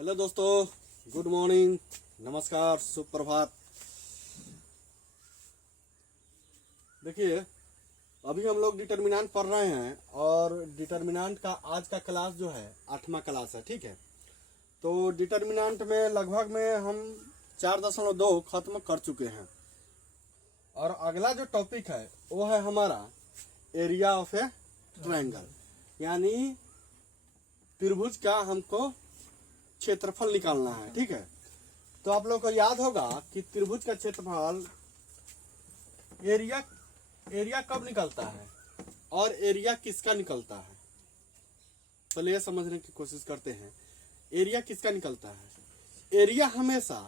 Hello दोस्तों, good morning, नमस्कार, सुप्रभात। देखिए, अभी हम लोग डिटर्मिनेंट पढ़ रहे हैं और डिटर्मिनेंट का आज का क्लास जो है 8वां क्लास है। ठीक है, तो डिटर्मिनेंट में लगभग में हम 4.2 खत्म कर चुके हैं और अगला जो टॉपिक है वो है हमारा एरिया ऑफ ए ट्रायंगल, यानी त्रिभुज का हमको क्षेत्रफल निकालना है। ठीक है, तो आप लोग को याद होगा कि त्रिभुज का क्षेत्रफल एरिया कब निकलता है और एरिया किसका निकलता है। पहले यह समझने की कोशिश करते हैं, एरिया किसका निकलता है। एरिया हमेशा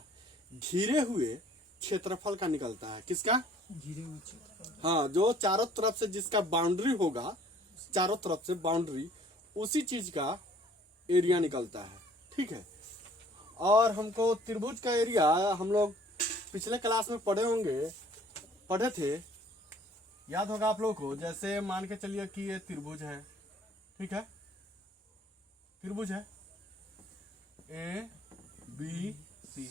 घिरे हुए क्षेत्रफल का निकलता है। किसका? घिरे हुए क्षेत्रफल। हाँ, जो चारों तरफ से जिसका बाउंड्री होगा, चारों तरफ से बाउंड्री, उसी चीज का एरिया निकलता है। ठीक है, और हमको त्रिभुज का एरिया हम लोग पिछले क्लास में पढ़े थे, याद होगा आप लोगों को। जैसे मान के चलिए कि ये त्रिभुज है। ठीक है, त्रिभुज है ए बी सी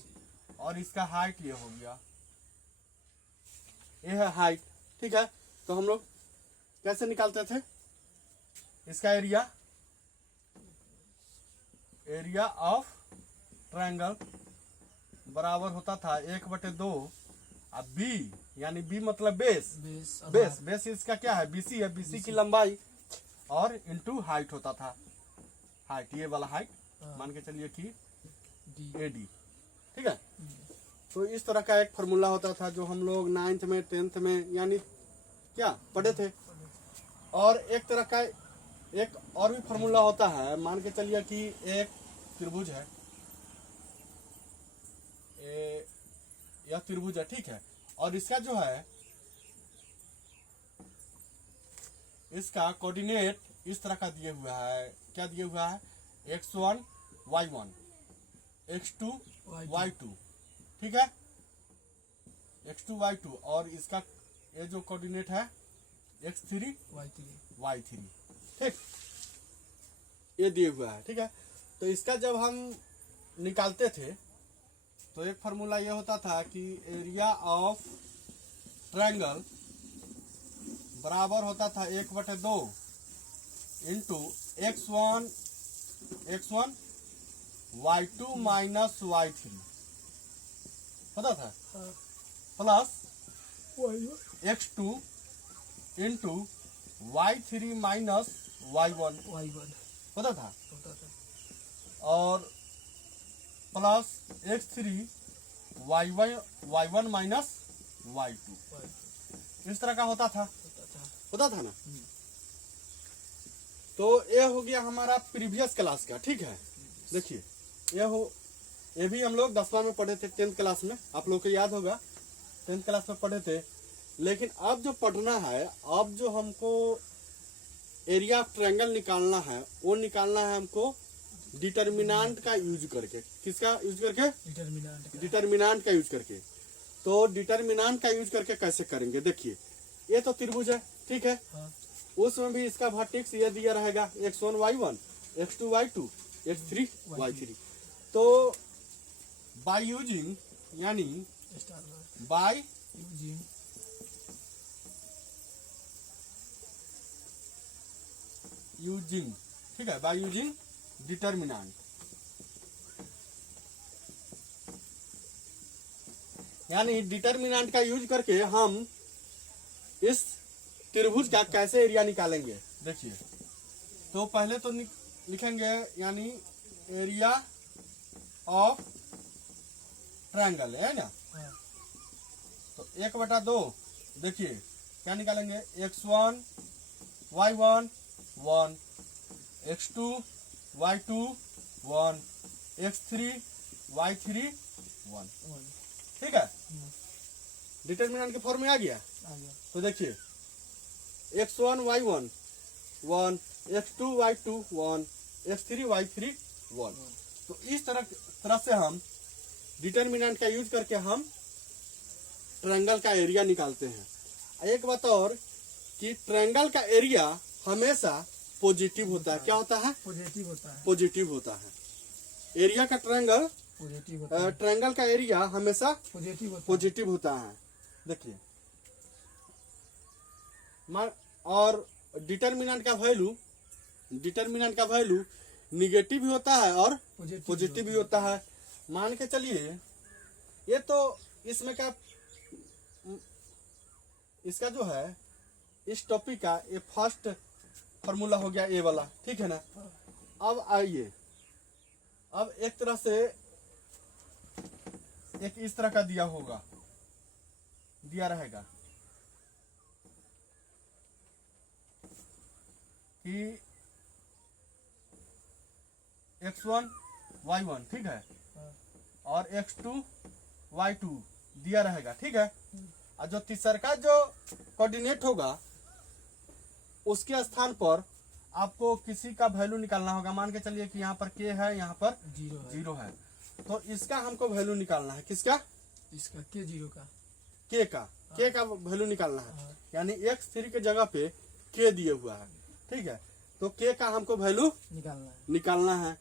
और इसका हाइट ये हो गया, ये है हाइट। ठीक है, तो हम लोग कैसे निकालते थे इसका एरिया ऑफ ट्रायंगल बराबर होता था 1/2 अब बी, यानी बी मतलब बेस इसका क्या है, बीसी है, बीसी की लंबाई और इनटू हाइट होता था। हाइट, ये वाला हाइट मान के चलिए कि एडी। ठीक है, तो इस तरह का एक फॉर्मूला होता था जो हम लोग 9th में 10th में यानी क्या पढ़े थे। और एक तरह का एक और भी फॉर्मूला होता है, मान के चलिए कि एक त्रिभुज है, यह त्रिभुज है। ठीक है, और इसका जो है, इसका कोऑर्डिनेट इस तरह का दिए हुआ है। क्या दिए हुआ है? x1 y1 x2 y2। ठीक है, x2 y2 और इसका ये जो कोऑर्डिनेट है x3 y3। ठीक, ये दिए हुआ है। ठीक है, तो इसका जब हम निकालते थे तो एक फार्मूला ये होता था कि एरिया ऑफ ट्रायंगल बराबर होता था 1/2 into x1 y2 minus y3 होता था, plus x2 into y3 minus y1 होता था, और plus x3 y1 minus y2 इस तरह का होता था ना। तो ये हो गया हमारा प्रीवियस क्लास का। ठीक है, देखिए ये भी हम लोग 10वां में पढ़े थे, 10th क्लास में। आप लोग को याद होगा 10th क्लास में पढ़े थे। लेकिन अब जो पढ़ना है, अब जो हमको एरिया ऑफ ट्रायंगल निकालना है, वो निकालना है हमको डिटर्मिनेंट का यूज करके। किसका यूज करके? डिटर्मिनेंट का यूज करके। तो डिटर्मिनेंट का यूज करके कैसे करेंगे? देखिए, ये तो त्रिभुज है। ठीक है, उसमें भी इसका वर्टेक्स ये दिया रहेगा x1 y1 x2 y2 x3 y3। तो बाय यूजिंग, यानी बाय यूजिंग, ठीक है, बाय यूजिंग डिटर्मिनेंट, यानी डिटर्मिनेंट का यूज करके हम इस त्रिभुज का कैसे एरिया निकालेंगे। देखिए, तो पहले तो लिखेंगे यानी एरिया ऑफ ट्रायंगल है ना। तो 1/2, देखिए क्या निकालेंगे, x1 y1 1 x2 y2 1 x3 y3 1। ठीक है, डिटर्मिनेंट के फॉर्म में आ गया। तो देखिए x1 y1 1 x2 y2 1 x3 y3 1। तो इस तरह से हम डिटर्मिनेंट का यूज करके हम ट्रायंगल का एरिया निकालते हैं। एक बात और कि ट्रायंगल का एरिया हमेशा पॉजिटिव होता है। क्या होता है? पॉजिटिव होता है। पॉजिटिव होता है। एरिया का ट्रायंगल पॉजिटिव होता है, ट्रायंगल का एरिया हमेशा पॉजिटिव पॉजिटिव होता है। देखिए और डिटर्मिनेंट का वैल्यू निगेटिव भी होता है और पॉजिटिव भी होता है। मान के चलिए ये तो इसमें का इसका जो है इस टॉपिक का ये फर्स्ट फार्मूला हो गया ए वाला, ठीक है ना। अब आइए, अब एक तरह से एक इस तरह का दिया रहेगा कि x1 y1, ठीक है, और x2 y2 दिया रहेगा, ठीक है। और जो तीसरा का जो कोऑर्डिनेट होगा उसके स्थान पर आपको किसी का वैल्यू निकालना होगा। मान के चलिए कि यहाँ पर k है, यहाँ पर 0 है, तो इसका हमको वैल्यू निकालना है। किसका? इसका k0 का, k का वैल्यू निकालना है। यानी x3 के जगह पे k दिए हुआ है, ठीक है। तो k का हमको वैल्यू निकालना है।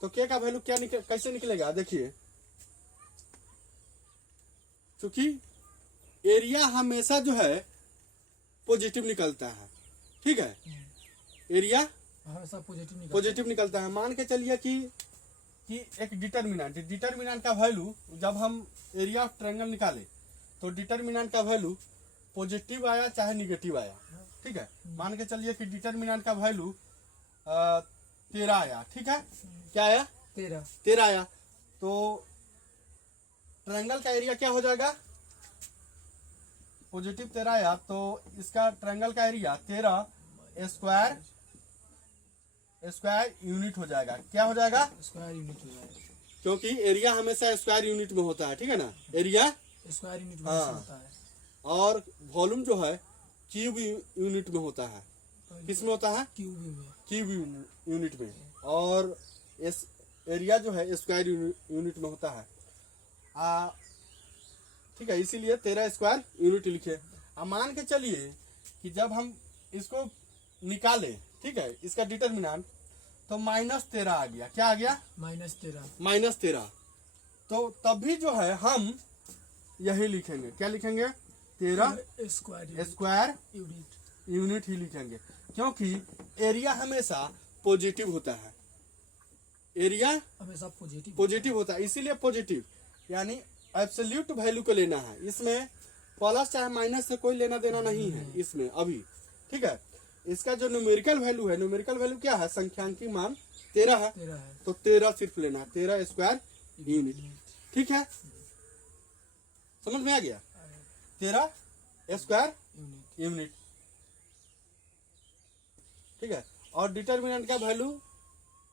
तो k का वैल्यू कैसे निकलेगा? देखिए, क्योंकि एरिया हमेशा जो है पॉजिटिव निकलता है, ठीक है। एरिया हमेशा पॉजिटिव निकलता है। मान के चलिए कि एक डिटर्मिनेंट का वैल्यू जब हम एरिया ऑफ ट्रायंगल निकाले तो डिटर्मिनेंट का वैल्यू पॉजिटिव आया चाहे निगेटिव आया, ठीक है। मान के चलिए कि डिटर्मिनेंट का वैल्यू 13 आया, ठीक है। क्या आया? 13 आया। तो ट्रायंगल का एरिया क्या हो जाएगा? पॉजिटिव 13 आया तो इसका ट्रायंगल का एरिया 13 स्क्वायर यूनिट हो जाएगा। क्या हो जाएगा? स्क्वायर यूनिट हो जाएगा, क्योंकि एरिया हमेशा स्क्वायर यूनिट में होता है, ठीक है ना। एरिया स्क्वायर यूनिट में होता है और वॉल्यूम जो है क्यूब यूनिट में होता है। किस में होता है? क्यूब यूनिट में। और एरिया जो है स्क्वायर यूनिट में होता है, ठीक है। इसीलिए 13 स्क्वायर यूनिट लिखे। अब मान के चलिए कि जब हम इसको निकाले, ठीक है, इसका डिटर्मिनेंट, तो -13 आ गया। क्या आ गया? -13। तो तभी जो है हम यही लिखेंगे। क्या लिखेंगे? 13 स्क्वायर यूनिट ही लिखेंगे, क्योंकि एरिया हमेशा पॉजिटिव होता है। एरिया हमेशा पॉजिटिव होता है, इसीलिए पॉजिटिव यानी एब्सोल्यूट वैल्यू को लेना है। इसमें प्लस चाहे माइनस से कोई लेना देना नहीं है इसमें अभी, ठीक है। इसका जो न्यूमेरिकल वैल्यू क्या है? संख्यांकी मान 13 है, तो 13 सिर्फ लेना है, 13 स्क्वायर यूनिट, ठीक है। समझ में आ गया? 13 स्क्वायर यूनिट, ठीक है। और डिटर्मिनेंट का वैल्यू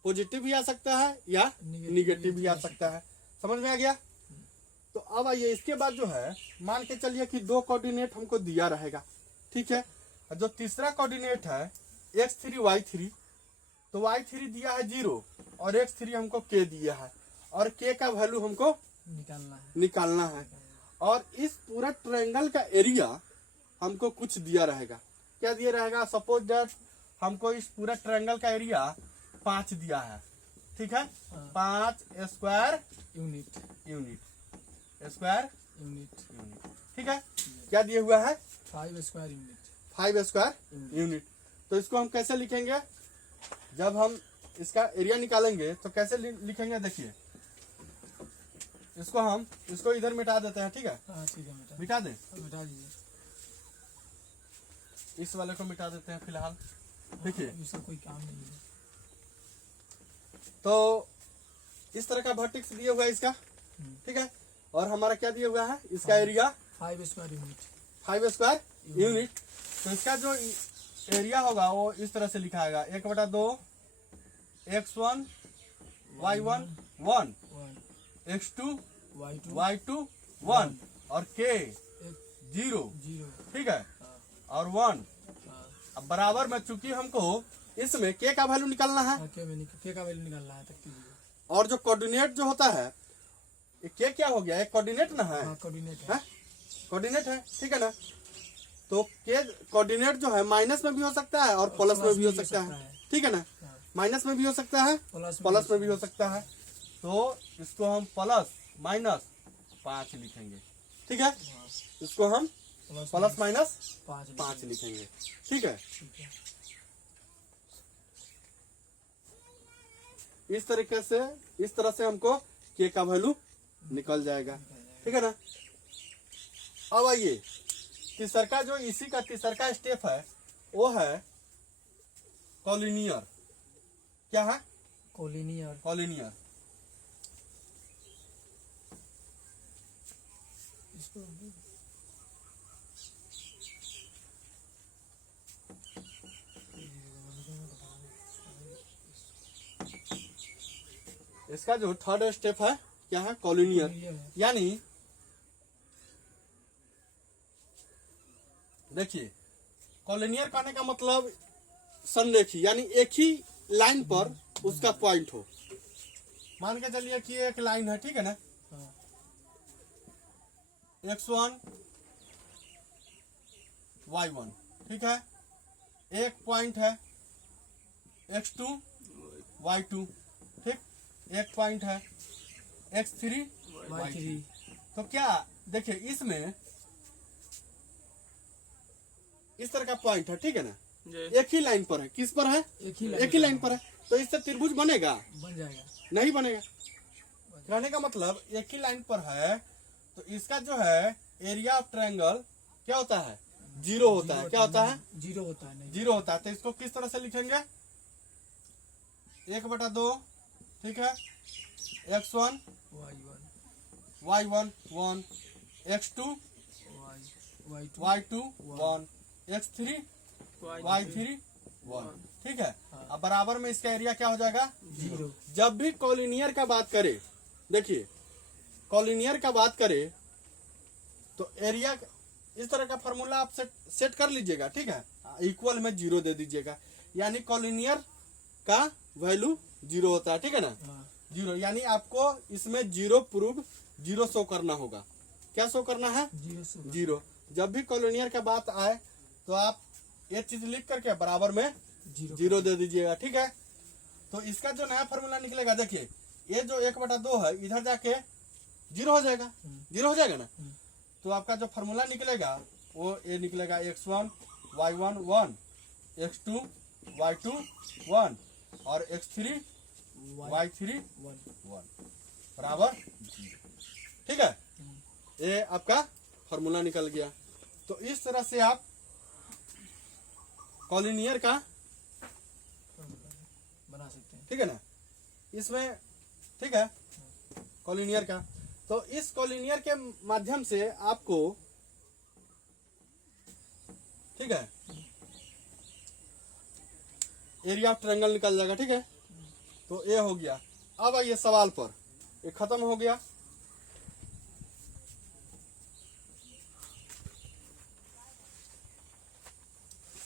पॉजिटिव भी आ सकता है या निगेटिव भी आ सकता है। समझ में आ गया? तो अब आइए, इसके बाद जो है मान के चलिए कि 2 कोऑर्डिनेट हमको दिया रहेगा, ठीक है। जो तीसरा कोऑर्डिनेट है x3 y3, तो y3 दिया है 0 और x3 हमको k दिया है, और k का वैल्यू हमको निकालना है। और इस पूरा ट्रायंगल का एरिया हमको कुछ दिया रहेगा। क्या दिया रहेगा? सपोज दैट हमको इस पूरा ट्रायंगल का एरिया 5 दिया है, ठीक है। 5 स्क्वायर यूनिट, ठीक है। क्या दिया हुआ है? 5 स्क्वायर यूनिट। तो इसको हम कैसे लिखेंगे? जब हम इसका एरिया निकालेंगे तो कैसे लिखेंगे? देखिए, इसको इधर मिटा देते हैं, ठीक है। मिटा दें, मिटा दीजिए। इस वाले को मिटा देते हैं फिलहाल। देखिए, इसका कोई काम नहीं है। तो इस तरह का वर्टेक्स दिया हुआ है इसका, ठीक है। और हमारा क्या दिया हुआ है? इसका एरिया 5 स्क्वायर यूनिट। तो इसका जो एरिया होगा वो इस तरह से लिखाएगा 1/2 x1 y1 1 x2 y2 1 और k 0, ठीक है, और 1। अब बराबर में, चूंकि हमको इसमें k का वैल्यू निकालना है, और जो कोऑर्डिनेट जो होता है k क्या हो गया? एक कोऑर्डिनेट ना है, कोऑर्डिनेट है, ठीक है ना। तो k कोऑर्डिनेट जो है माइनस में भी हो सकता है और प्लस में भी हो सकता है, ठीक है ना। माइनस में भी हो सकता है, प्लस में भी हो सकता है। तो इसको हम प्लस माइनस 5 लिखेंगे, ठीक है। इसको हम प्लस माइनस 5 लिखेंगे, ठीक है। ठीक है। इस तरीके से, इस तरह से हमको के का वैल्यू निकल जाएगा, ठीक है ना। अब आइए तीसरा का, जो इसी का तीसरा का स्टेप है वो है कॉलिनियर। क्या है? कोलिनियर। कॉलिनियर। इसको इसका जो थर्ड स्टेप है क्या है? कॉलिनियर। यानी देखिए, कॉलिनियर कहने का मतलब संरेखी, यानी एक ही लाइन पर उसका पॉइंट हो। मान के चलिए कि एक लाइन है, ठीक है ना, हाँ। x1 y1, ठीक है। एक पॉइंट है x2 y2, ठीक। एक पॉइंट है x3 y3। तो क्या देखिए, इसमें इस तरह का पॉइंट है, ठीक है ना, एक ही लाइन पर है। किस पर है? एक ही लाइन पर है। तो इससे त्रिभुज बनेगा? बन जाएगा। नहीं बनेगा। कहने का मतलब एक ही लाइन पर है तो इसका जो है एरिया ऑफ ट्रायंगल क्या होता है? जीरो होता है। क्या होता है? जीरो होता है। नहीं, जीरो होता है। तो इसको किस तरह से लिखेंगे? 1/2, ठीक है। x1 y1 1, x2 y2 1, x3 y3 1, ठीक है। अब बराबर में इसका एरिया क्या हो जाएगा? जीरो। जब भी कॉलिनियर का बात करें, देखिए कॉलिनियर का बात करें तो एरिया इस तरह का फॉर्मूला आप सेट कर लीजिएगा, ठीक है। इक्वल में 0 दे दीजिएगा, यानी कॉलिनियर का वैल्यू 0 होता है, ठीक है ना। हाँ। 0 यानी आपको इसमें 0 प्रूव 0 शो करना होगा। क्या शो करना है? 0। जब भी कॉलिनियर का बात आए तो आप ये चीज लिख करके बराबर में 0 दे दीजिएगा, ठीक है। तो इसका जो नया फॉर्मूला निकलेगा, देखिए ये जो 1/2 है इधर जाके 0 हो जाएगा। 0 हो जाएगा ना। तो आपका जो फॉर्मूला निकलेगा वो ये निकलेगा x1 y1 1, x2 y2 1 और x3 y3 1 बराबर 0, ठीक है। ये आपका फॉर्मूला निकल गया। तो इस तरह से आप कॉलिनियर का बना सकते हैं, ठीक है ना, इसमें, ठीक है, कॉलिनियर का। तो इस कॉलिनियर के माध्यम से आपको, ठीक है, एरिया ऑफ ट्रायंगल निकल जाएगा, ठीक है। तो ये हो गया। अब आइए सवाल पर, ये खत्म हो गया।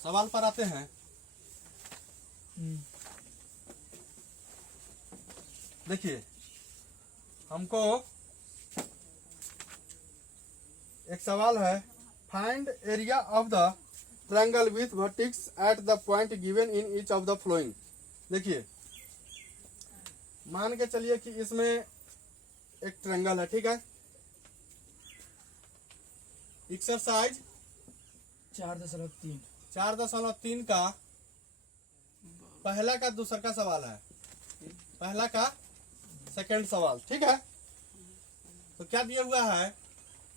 सवाल पर आते हैं। देखिए हमको एक सवाल है, find area of the triangle with vertex at the point given in each of the flowing. देखिए मान के चलिए कि इसमें एक ट्रायंगल है, ठीक है। एक्सरसाइज 4.3 4.3 का पहला का दूसरा का सवाल है, पहला का सेकंड सवाल, ठीक है। तो क्या दिया हुआ है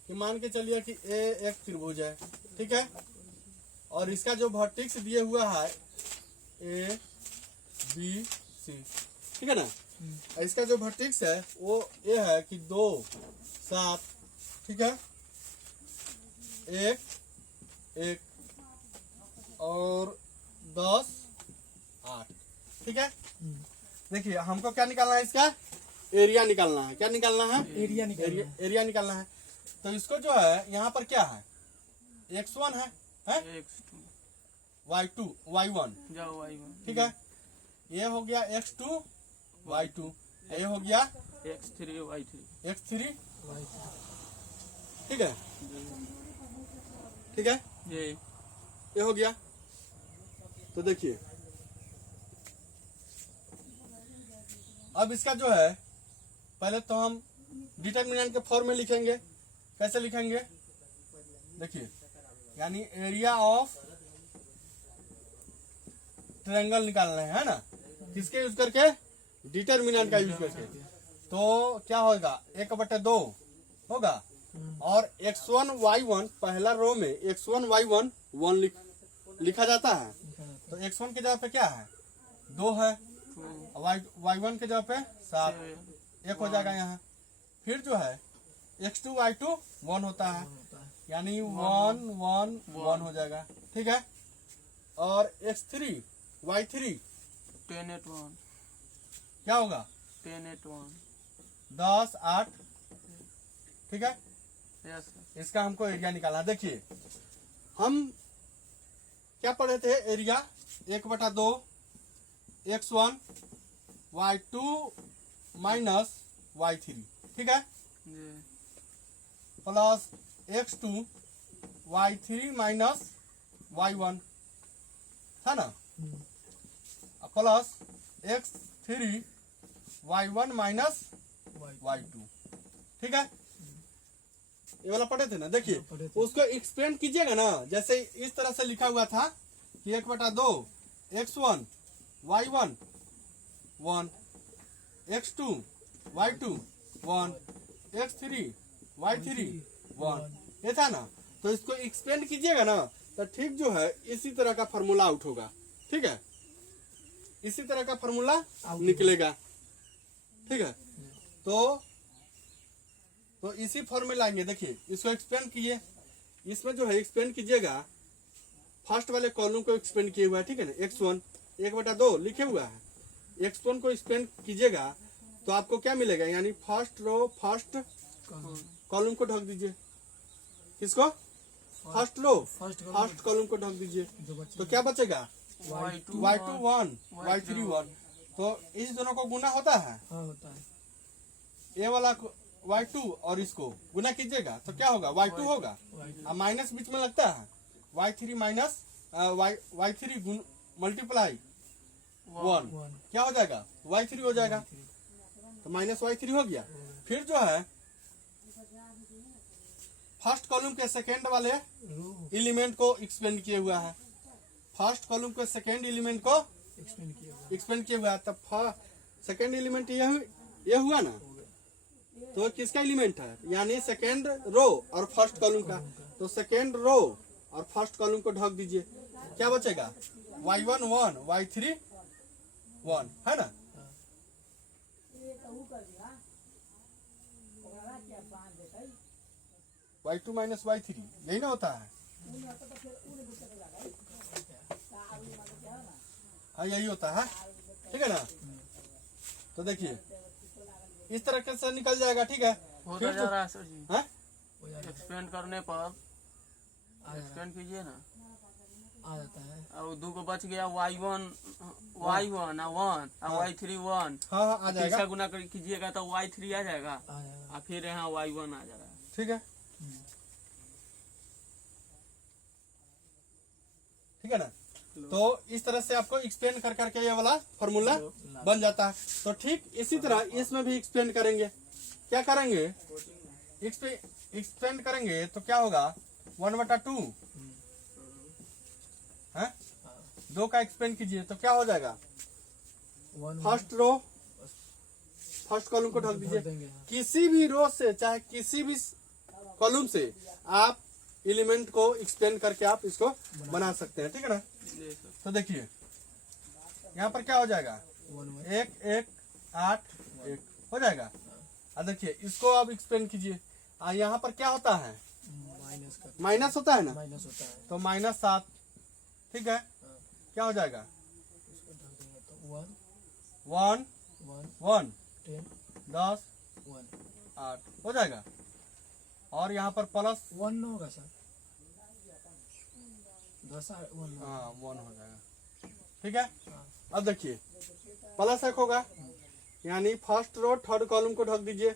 कि मान के चलिए कि ए एक त्रिभुज है, ठीक है, और इसका जो वर्टेक्स दिया हुआ है ए बी सी, ठीक है ना। इसका जो वर्टेक्स है वो ये है कि 2 7, ठीक है, 1 1 और 10 8, ठीक है। देखिए हमको क्या निकालना है? इसका एरिया निकालना है। क्या निकालना है? एरिया निकालना है। तो इसको जो है यहाँ पर क्या है? x1 है x2 y2 y1, ठीक है। ये हो गया x2 y2, ये हो गया x3 x3, ठीक है, ठीक है, ये हो गया। तो देखिए अब इसका जो है पहले तो हम डिटर्मिनेंट के फॉर्म में लिखेंगे। कैसे लिखेंगे? देखिए, यानी एरिया ऑफ ट्रायंगल निकालना है ना, किसके यूज करके? डिटर्मिनेंट का यूज करके। तो क्या होगा? 1/2 होगा और x1 y1 पहला रो में x1 y1 1 लिखा जाता है। तो x1 के जगह पे क्या है? 2 है, y1 के जगह पे 7, 1 हो जाएगा यहाँ। फिर जो है x2 y2 1 होता है, यानी 1 1 1 हो जाएगा। ठीक है। और x3 y3 10 8 1 क्या होगा? 10 8 1 10 8। ठीक है। Yes sir. इसका हमको एरिया निकालना। देखिए, हम क्या पढ़े थे? Area 1/2 x1 y2 minus y3। ठीक है। जी plus x2 y3 minus y1 है ना, plus x3 y1 minus y2। ठीक है। ये वाला पढ़े थे ना। देखिए, उसको एक्सपेंड कीजिएगा ना, जैसे इस तरह से लिखा हुआ था कि 1/2 x1 y1 1, x2 y2 1, x3 y3 1, ये था ना। तो इसको एक्सपेंड कीजिएगा ना, तो ठीक जो है इसी तरह का फॉर्मूला आउट होगा। ठीक है, इसी तरह का फॉर्मूला निकलेगा। ठीक है। तो इसी फॉर्म में लाएंगे। देखिए, इसको एक्सपेंड कीजिए, इसमें जो है एक्सपेंड कीजिएगा, फर्स्ट वाले कॉलम को एक्सपेंड किए हुआ है। ठीक है ना, x1 1/2 लिखे हुआ है, x1 को एक्सपेंड कीजिएगा तो आपको क्या मिलेगा? यानी फर्स्ट रो फर्स्ट कॉलम को ढक दीजिए। किसको? फर्स्ट रो फर्स्ट कॉलम को ढक दीजिए। तो क्या बचेगा? y2 y2 1 y3 1। तो इस दोनों को गुना होता है, होता है। ये वाला y2 और इसको गुना कीजिएगा तो क्या होगा? y2 होगा, अब माइनस बीच में लगता है, y3 माइनस y3 मल्टीप्लाई 1 क्या हो जाएगा? y3 हो जाएगा। तो माइनस y3 हो गया। फिर जो है फर्स्ट कॉलम के सेकेंड वाले एलिमेंट को एक्सपेंड किए हुआ है, फर्स्ट कॉलम के सेकेंड एलिमेंट को एक्सपेंड किए हुआ है। तब सेकेंड एलिमेंट ये हुआ ना, तो किसका एलिमेंट है? यानी सेकेंड रो और फर्स्ट कॉलम का। तो सेकेंड रो और फर्स्ट कॉलम को ढक दीजिए। क्या बचेगा? y1 1 y3 1 है ना। y2 माइनस y3 यही ना होता है। हाँ, यही होता है। ठीक है ना। तो देखिए, इस तरह के से निकल जाएगा। ठीक है। होता जा रहा है सर जी। हाँ? एक्सपेंड करने पर एक्सपेंड कीजिए ना, आ जाता है। और 2 को बच गया y1 और 1 और y3 1। हाँ हाँ, आ जाएगा। तीसरा गुना कीजिएगा तो y3 आ जाएगा, आ जाएगा। और फिर यहाँ y1 आ जाएगा। ठीक है। ठीक है ना। तो इस तरह से आपको एक्सपेंड कर करके ये वाला फॉर्मूला बन जाता है। तो ठीक इसी तरह इसमें भी एक्सपेंड करेंगे। क्या करेंगे? एक्सपेंड करेंगे तो क्या होगा? 1/2 है, 2 का एक्सपेंड कीजिए तो क्या हो जाएगा? फर्स्ट रो फर्स्ट कॉलम को ढक दीजिए। किसी भी रो से चाहे किसी भी कॉलम से आप एलिमेंट को एक्सपेंड करके आप इसको बना सकते हैं। ठीक है ना। तो देखिए, यहाँ पर क्या हो जाएगा? 1 1 8 1 हो जाएगा। अब देखिए, इसको आप एक्सपेंड कीजिए। यहाँ पर क्या होता है? माइनस होता है ना, माइनस होता है। तो -7। ठीक है। क्या हो जाएगा? 1 1 10 8 हो जाएगा। और यहाँ पर प्लस 1 होगा सर, 10 1। हाँ, 1 हो जाएगा। ठीक है। अब देखिए, प्लस 1 होगा, यानी फर्स्ट रो थर्ड कॉलम को ढक दीजिए।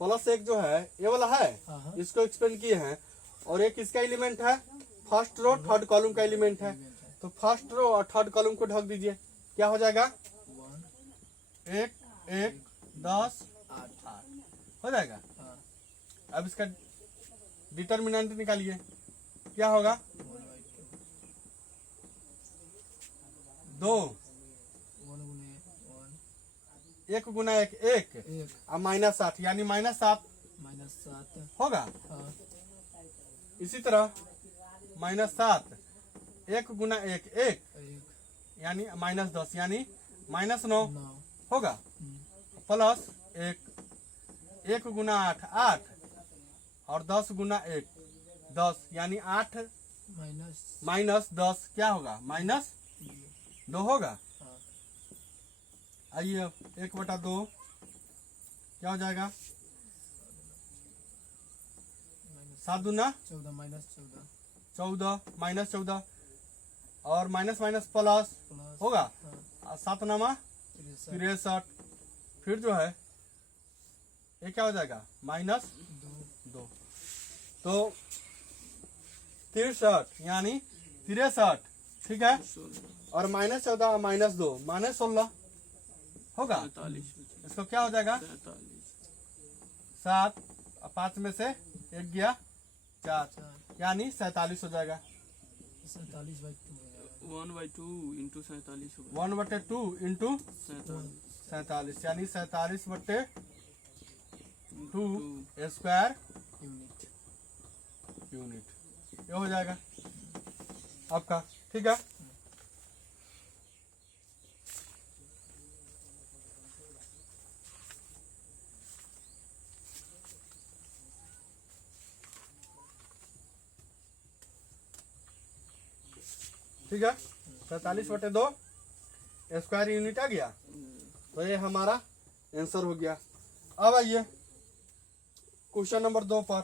प्लस 1 जो है ये वाला है, इसको एक्सपेंड किए हैं, और एक इसका एलिमेंट है, फर्स्ट रो थर्ड कॉलम का एलिमेंट है। तो फर्स्ट रो और थर्ड कॉलम को ढक दीजिए। क्या हो जाएगा? 1 1 10 8 8 हो जाएगा। हाँ अब इसका डिटर्मिनेंट निकालिए, क्या होगा? 2 1 गुने 1 गुना 1 1 1 अब -8 यानी -7 -7 होगा। हाँ इसी तरह -7 1 गुना 1 1 1 यानी -10 यानी -9 9 होगा। प्लस 1 गुना 8 8 और 10 गुना 1 10 यानी 8 माइनस -10 क्या होगा? -2 होगा। हाँ आइए 1/2 क्या हो जाएगा? 7 दूना 14 -14 14 -14 और माइनस माइनस प्लस प्लस होगा। हाँ 7 नामा 63 फिर जो है ये क्या हो जाएगा? -2 तो 63 यानी 63 ठीक है। और -14 -2 -16 होगा। 43 इसको क्या हो जाएगा? 7 5 में से 1 गया 4 यानी 47 हो जाएगा। 47/2 हो जाएगा। 1/2 इंटू 47 होगा 1/2 इंटू 47 47 यानी 47/2 2 स्क्वायर यूनिट यूनिट ये हो जाएगा आपका। ठीक है। ठीक है 47/2 स्क्वायर यूनिट आ गया। तो ये हमारा आंसर हो गया। अब आइए क्वेश्चन नंबर 2 पर।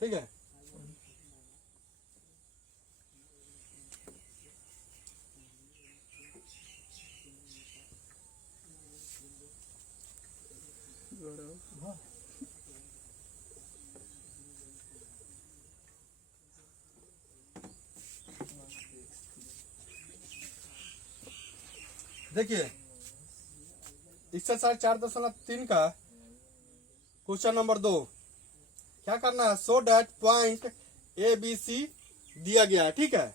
ठीक है देखिए एक्सरसाइज 4.3 का क्वेश्चन नंबर 2 क्या करना है? So that point A B C दिया गया है। ठीक है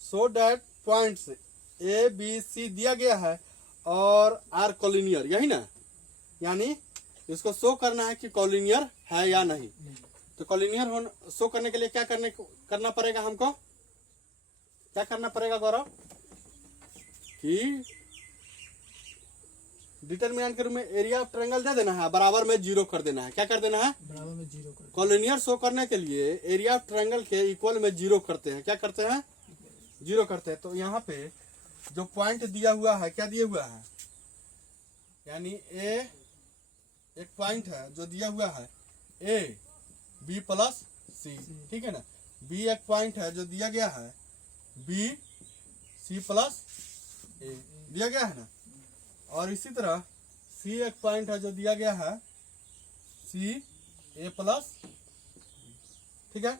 so that points A B C दिया गया है और आर कॉलिनियर यही ना, यानी इसको शो करना है कि कॉलिनियर है या नहीं। तो कॉलिनियर शो करने के लिए क्या करना पड़ेगा हमको? क्या करना पड़ेगा गौरव? कि डिटरमिनेंट के रूप में एरिया ऑफ ट्रायंगल दे देना है, बराबर में 0 कर देना है। क्या कर देना है? बराबर में 0 कर कॉलिनियर शो करने के लिए एरिया ऑफ ट्रायंगल के इक्वल में 0 करते हैं। क्या करते हैं? 0 करते हैं। तो यहाँ पे जो पॉइंट दिया हुआ है क्या दिया हुआ है? यानी ए एक पॉइंट है जो दिया हुआ है ए बी प्लस सी। ठीक है ना। बी एक पॉइंट है जो दिया गया है बी सी प्लस ए दिया गया है ना। और इसी तरह सी एक पॉइंट है जो दिया गया है सी ए प्लस। ठीक है।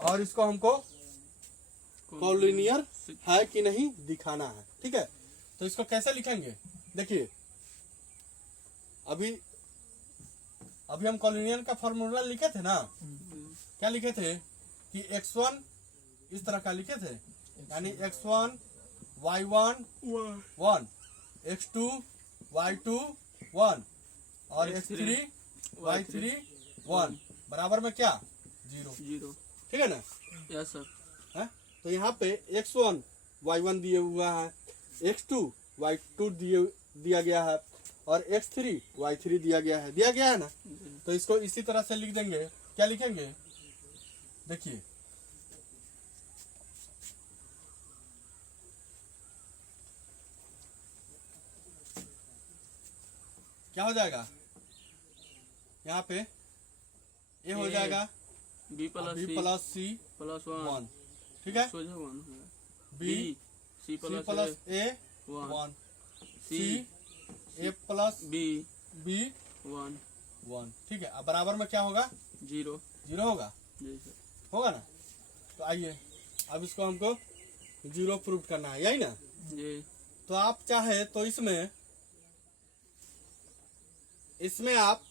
और इसको हमको कॉलिनियर है कि नहीं दिखाना है। ठीक है। तो इसको कैसे लिखेंगे? देखिए अभी हम कॉलिनियर का फॉर्मूला लिखे थे ना। क्या लिखे थे? कि x1 इस तरह का लिखे थे, यानी x1 y1 1 x2 y2 1 और x3 y3 1 बराबर में क्या? 0। ठीक है ना। Yes sir. है? तो यहाँ पे x1 y1 दिए हुआ है, x2 y2 दिया गया है और x3 y3 दिया गया है ना। तो इसको इसी तरह से लिख देंगे। क्या लिखेंगे? देखिए क्या हो जाएगा? यहाँ पे ए हो जाएगा बी प्लस सी प्लस 1। ठीक है। सोझा 1 बी सी प्लस ए 1 सी ए प्लस बी बी 1। ठीक है। अब बराबर में क्या होगा? 0 होगा। जी सर। होगा ना। तो आइए अब इसको हमको 0 प्रूव करना है, यही ना। जी तो आप चाहे तो इसमें आप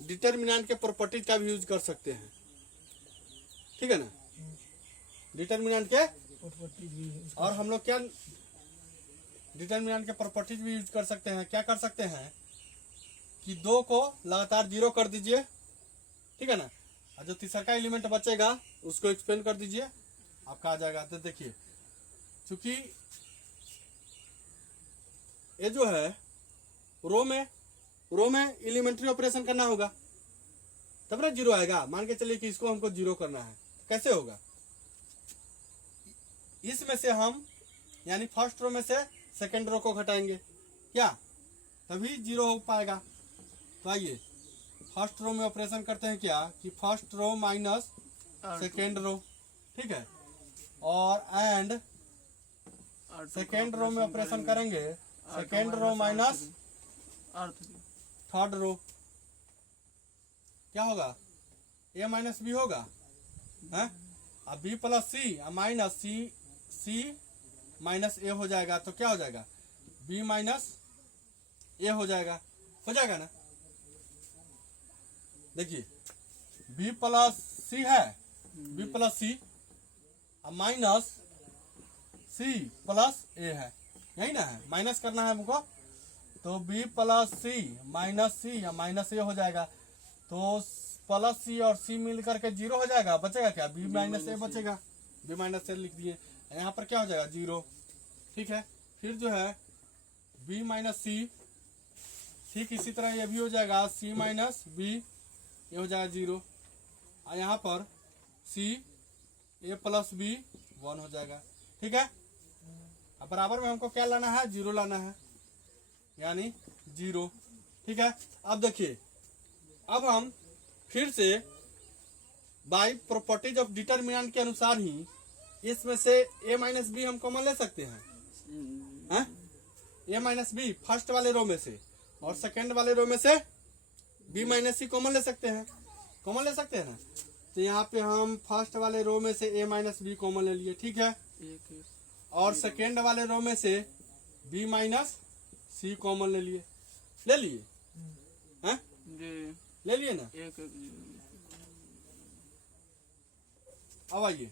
डिटर्मिनेंट के प्रॉपर्टीज का भी यूज कर सकते हैं, ठीक है ना। डिटर्मिनेंट के प्रॉपर्टीज भी use और हम लोग क्या डिटर्मिनेंट के प्रॉपर्टीज भी यूज कर सकते हैं। क्या कर सकते हैं कि 2 को लगातार 0 कर दीजिए, ठीक है ना, और जो तीसरा का एलिमेंट बचेगा उसको एक्सपेंड कर दीजिए, आपका आ जाएगा। तो देखिए चूंकि ये जो है रो में एलिमेंट्री ऑपरेशन करना होगा तब ना 0 आएगा। मान के चलिए कि इसको हमको 0 करना है, तो कैसे होगा, इसमें से हम यानी फर्स्ट रो में से सेकेंड रो को घटाएंगे क्या, तभी 0 हो पाएगा। तो आइए फर्स्ट रो में ऑपरेशन करते हैं क्या कि first row minus second row, ठीक है, और एंड सेकेंड रो में ऑपरेशन करेंगे second row minus third row. क्या होगा, ए माइनस बी होगा, है, अब B plus C minus C minus A हो जाएगा। तो क्या हो जाएगा, बी माइनस ए हो जाएगा ना। देखिए बी प्लस सी है, B plus C minus C plus ए है, यही ना है, माइनस करना है हमको। तो बी प्लस सी या माइनस ए हो जाएगा। तो प्लस सी और सी मिल करके 0 हो जाएगा, बचेगा क्या, बी माइनस ए बचेगा, बी माइनस ए लिख दिए। यहाँ पर क्या हो जाएगा 0, ठीक है। फिर जो है बी माइनस सी, ठीक इसी तरह ये भी हो जाएगा सी माइनस बी, ये हो जाएगा 0, और यहाँ पर सी ए प्लस बी 1 हो जाएगा, ठीक है। अब बराबर में हमको क्या लाना है, 0 लाना है, यानी 0, ठीक है। अब देखिए अब हम फिर से बाय प्रॉपर्टीज ऑफ डिटर्मिनेंट के अनुसार ही इसमें से ए माइनस बी हम कॉमन ले सकते हैं, ए माइनस बी फर्स्ट वाले रो में से, और सेकेंड वाले रो में से बी माइनस सी कॉमन ले सकते हैं, ना। तो यहाँ पे हम फर्स्ट वाले रो में से ए माइनस बी कॉमन ले लिए, ठीक है, और सेकेंड वाले रो में से बी माइनस सी कॉमन ले लिए, हैं, ले लिए ना। अब आइए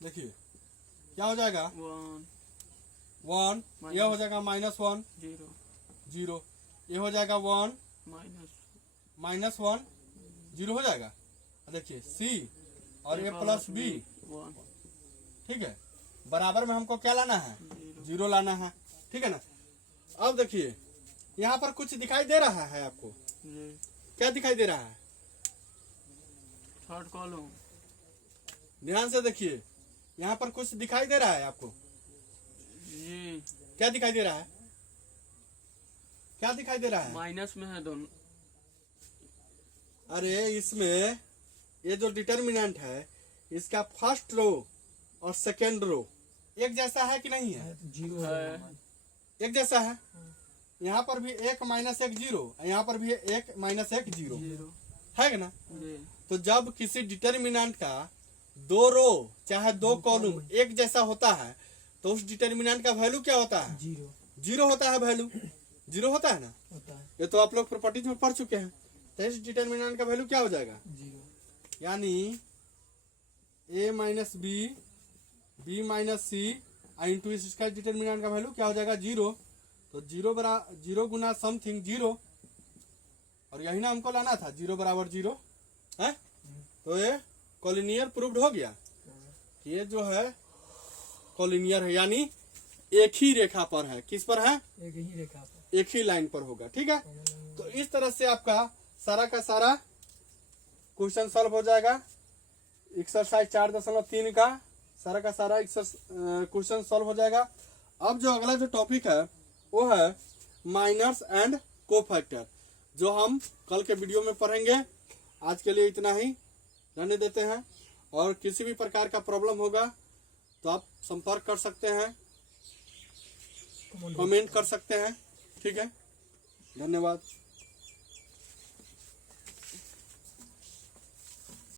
देखिए क्या हो जाएगा, 1 ये हो जाएगा -1 0, ये हो जाएगा 1 -1 0 हो जाएगा। देखिए सी और ए प्लस बी, ठीक है, बराबर में हमको क्या लाना है, 0 लाना है, ठीक है ना। अब देखिए यहाँ पर कुछ दिखाई दे रहा है आपको, क्या दिखाई दे रहा है, थर्ड कॉलम, ध्यान से देखिए यहाँ पर कुछ दिखाई दे रहा है आपको, ये क्या दिखाई दे रहा है, क्या दिखाई दे रहा है, माइनस में है दोनों। अरे इसमें ये जो डिटर्मिनेंट है इसका फर्स्ट रो और सेकेंड रो एक जैसा है कि नहीं है, 0 है। एक जैसा है। यहाँ पर भी 1 - 1 0, यहाँ पर भी 1 - 1 0 है कि ना। तो जब किसी डिटर्मिनेंट का 2 रो चाहे 2 कॉलम एक जैसा होता है तो उस डिटर्मिनेंट का वैल्यू क्या होता है, 0 होता है, वैल्यू 0 होता है ना। होता है ये तो आप लोग प्रॉपर्टीज में पढ़ चुके हैं। तो इस डिटर्मिनेंट का वैल्यू क्या हो जाएगा, 0, यानी a minus B, B minus C into इसका डिटर्मिनेंट का वैल्यू क्या हो जाएगा 0। तो 0 गुना समथिंग 0, और यही ना हमको लाना था, 0 बराबर 0 है। तो ये कॉलिनियर प्रूव्ड हो गया, ये जो है कॉलिनियर है, यानी एक ही रेखा पर है। किस पर है, एक ही रेखा पर, एक ही लाइन पर होगा, ठीक है। तो इस तरह से आपका सारा का सारा क्वेश्चन सॉल्व हो जाएगा। एक्सरसाइज 4.3 का सारा का सारा क्वेश्चन सॉल्व हो जाएगा। अब जो अगला जो टॉपिक है वो है माइनर्स एंड कोफैक्टर, जो हम कल के वीडियो में पढ़ेंगे। आज के लिए इतना ही, रहने देते हैं। और किसी भी प्रकार का प्रॉब्लम होगा तो आप संपर्क कर सकते हैं, कमेंट कर सकते हैं, ठीक है। धन्यवाद।